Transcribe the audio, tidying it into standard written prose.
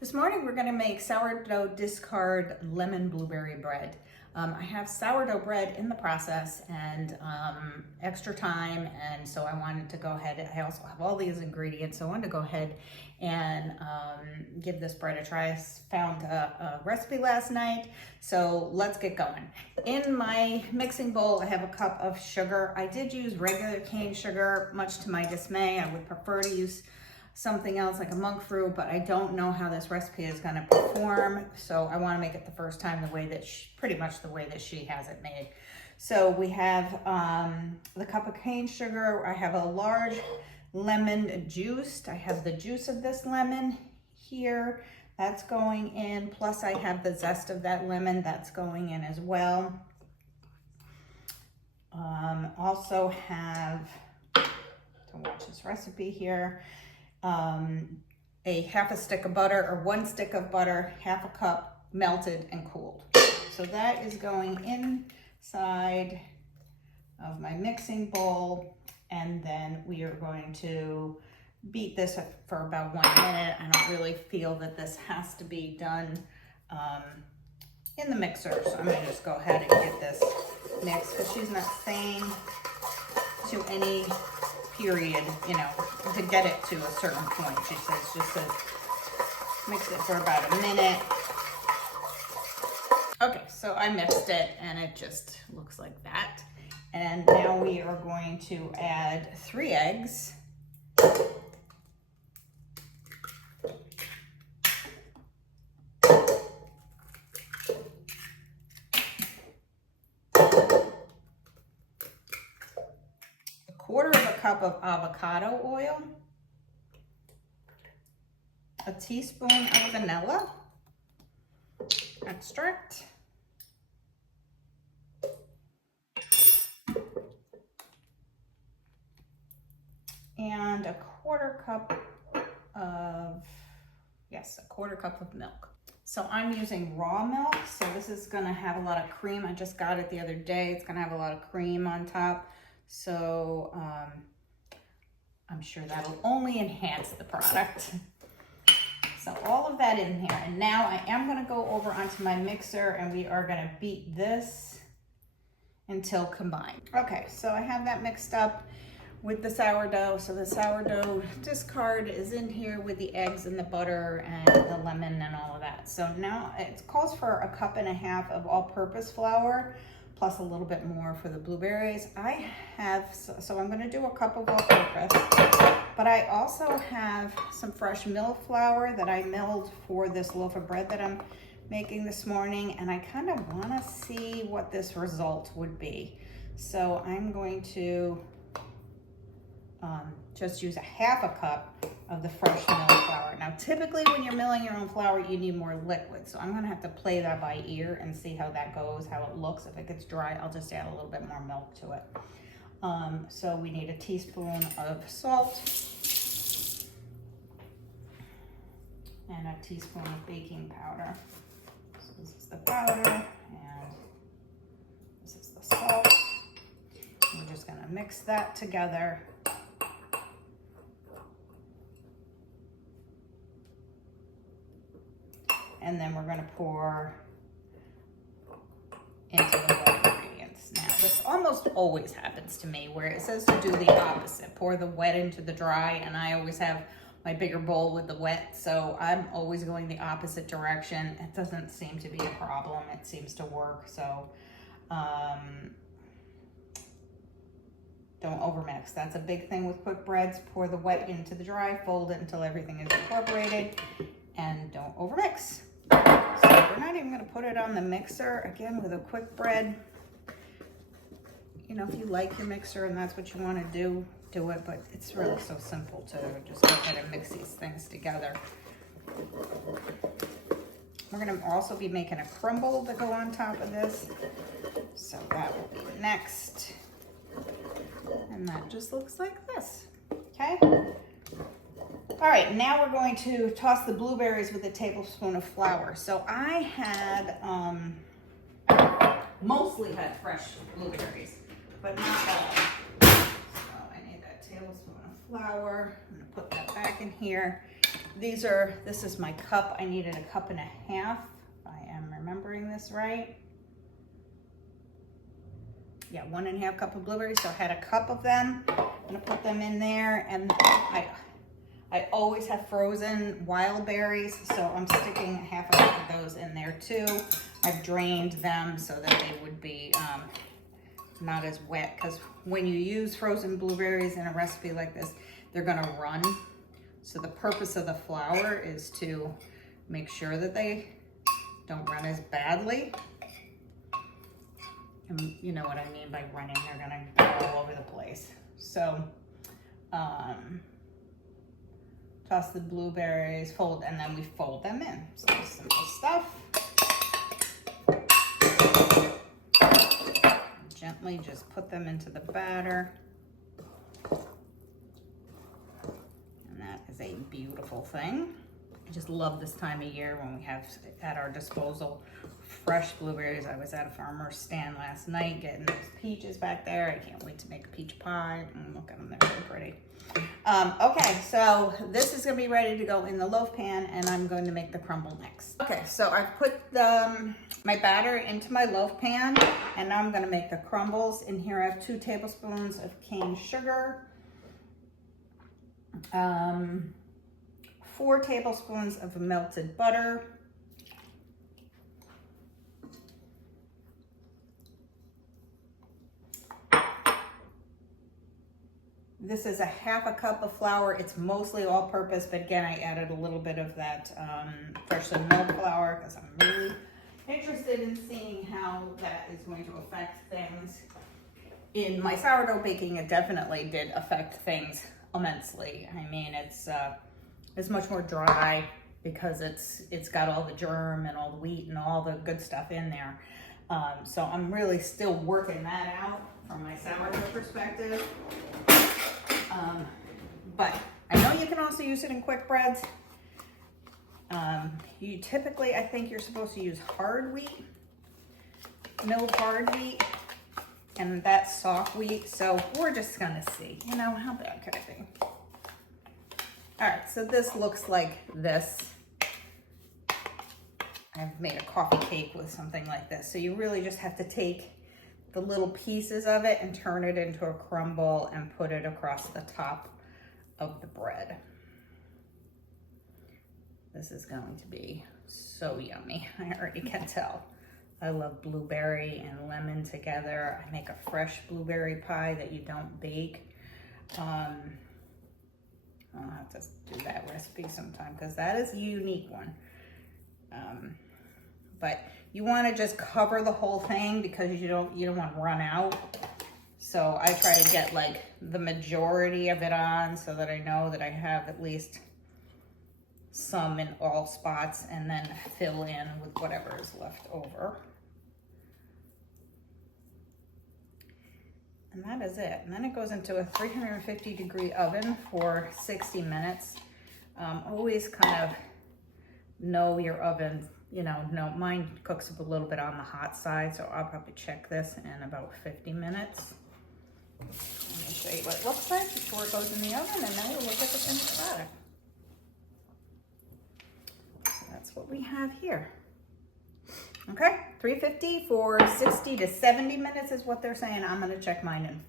This morning we're going to make sourdough discard lemon blueberry bread. I have sourdough bread in the process and extra time, and so I wanted to go ahead. I also have all these ingredients, so I wanted to go ahead and give this bread a try. I found a recipe last night, so let's get going. In my mixing bowl, I have a cup of sugar. I did use regular cane sugar, much to my dismay. I would prefer to use something else like a monk fruit, but I don't know how this recipe is going to perform, so I want to make it the first time the way that pretty much the way that she has it made. So we have the cup of cane sugar. I have a large lemon juiced. I have the juice of this lemon here. That's going in. Plus I have the zest of that lemon that's going in as well. Also have, to watch this recipe here, a half a stick of butter, or 1 stick of butter, half a cup melted and cooled. So that is going inside of my mixing bowl, and then we are going to beat this for about 1 minute. I don't really feel that this has to be done in the mixer, so I'm gonna just go ahead and get this mixed, because she's not saying to any period, you know, to get it to a certain point. She says just to mix it for about a minute. Okay, so I mixed it and it just looks like that. And now we are going to add 3 eggs. Quarter of a cup of avocado oil, a teaspoon of vanilla extract, and a quarter cup of milk. So I'm using raw milk, so this is gonna have a lot of cream. I just got it the other day. It's gonna have a lot of cream on top. So I'm sure that'll only enhance the product. So all of that in here. And now I am going to go over onto my mixer, and we are going to beat this until combined. Okay, so I have that mixed up with the sourdough. So the sourdough discard is in here with the eggs and the butter and the lemon and all of that. So now it calls for 1.5 cups of all-purpose flour, plus a little bit more for the blueberries. I have, so I'm gonna do 1 cup of all-purpose, but I also have some fresh mill flour that I milled for this loaf of bread that I'm making this morning, and I kind of wanna see what this result would be. So I'm going to just use 1/2 cup of the fresh mill flour. Now, typically when you're milling your own flour, you need more liquid. So I'm gonna have to play that by ear and see how that goes, how it looks. If it gets dry, I'll just add a little bit more milk to it. So we need a teaspoon of salt and a teaspoon of baking powder. So this is the powder and this is the salt. We're just gonna mix that together. And then we're gonna pour into the wet ingredients. Now, this almost always happens to me where it says to do the opposite, pour the wet into the dry, and I always have my bigger bowl with the wet, so I'm always going the opposite direction. It doesn't seem to be a problem. It seems to work, so don't overmix. That's a big thing with quick breads. Pour the wet into the dry, fold it until everything is incorporated, and don't overmix. So we're not even gonna put it on the mixer. Again, with a quick bread, you know, if you like your mixer and that's what you wanna do, do it, but it's really so simple to just go ahead and mix these things together. We're gonna also be making a crumble to go on top of this. So that will be next. And that just looks like this, okay? All right, now we're going to toss the blueberries with a tablespoon of flour. So I had, mostly had fresh blueberries, but not all. So I need that tablespoon of flour. I'm gonna put that back in here. this is my cup. I needed a cup and a half. If I am remembering this right. Yeah, 1.5 cup of blueberries. So I had a cup of them. I'm gonna put them in there, and I always have frozen wild berries, so I'm sticking half a cup of those in there too. I've drained them so that they would be not as wet, because when you use frozen blueberries in a recipe like this, they're gonna run. So the purpose of the flour is to make sure that they don't run as badly. And you know what I mean by running, they're gonna go all over the place. So, toss the blueberries, fold, and then we fold them in. So simple stuff. Gently just put them into the batter. And that is a beautiful thing. I just love this time of year when we have at our disposal fresh blueberries. I was at a farmer's stand last night getting those peaches back there. I can't wait to make a peach pie. Look at them, they're so pretty. Okay, so this is gonna be ready to go in the loaf pan, and I'm going to make the crumble next. Okay, so I've put my batter into my loaf pan, and now I'm gonna make the crumbles. In here I have 2 tablespoons of cane sugar, 4 tablespoons of melted butter, this is a half a cup of flour. It's mostly all purpose, but again, I added a little bit of that freshly milled flour because I'm really interested in seeing how that is going to affect things. In my sourdough baking, it definitely did affect things immensely. I mean, it's much more dry because it's got all the germ and all the wheat and all the good stuff in there. So I'm really still working that out from my sourdough perspective. But I know you can also use it in quick breads. You typically, I think you're supposed to use hard wheat, milled hard wheat, and that's soft wheat. So we're just gonna see, you know, how bad could it be? All right, so this looks like this. I've made a coffee cake with something like this. So you really just have to take the little pieces of it and turn it into a crumble and put it across the top of the bread. This is going to be so yummy. I already can tell. I love blueberry and lemon together. I make a fresh blueberry pie that you don't bake. I'll have to do that recipe sometime because that is a unique one. But you want to just cover the whole thing because you don't want to run out. So I try to get like the majority of it on so that I know that I have at least some in all spots, and then fill in with whatever is left over. And that is it. And then it goes into a 350-degree oven for 60 minutes. Always kind of know your oven. You know, mine cooks up a little bit on the hot side, so I'll probably check this in about 50 minutes. Let me show you what it looks like before it goes in the oven, and then we'll look at the finished product. So that's what we have here. Okay, 350 for 60 to 70 minutes is what they're saying. I'm gonna check mine in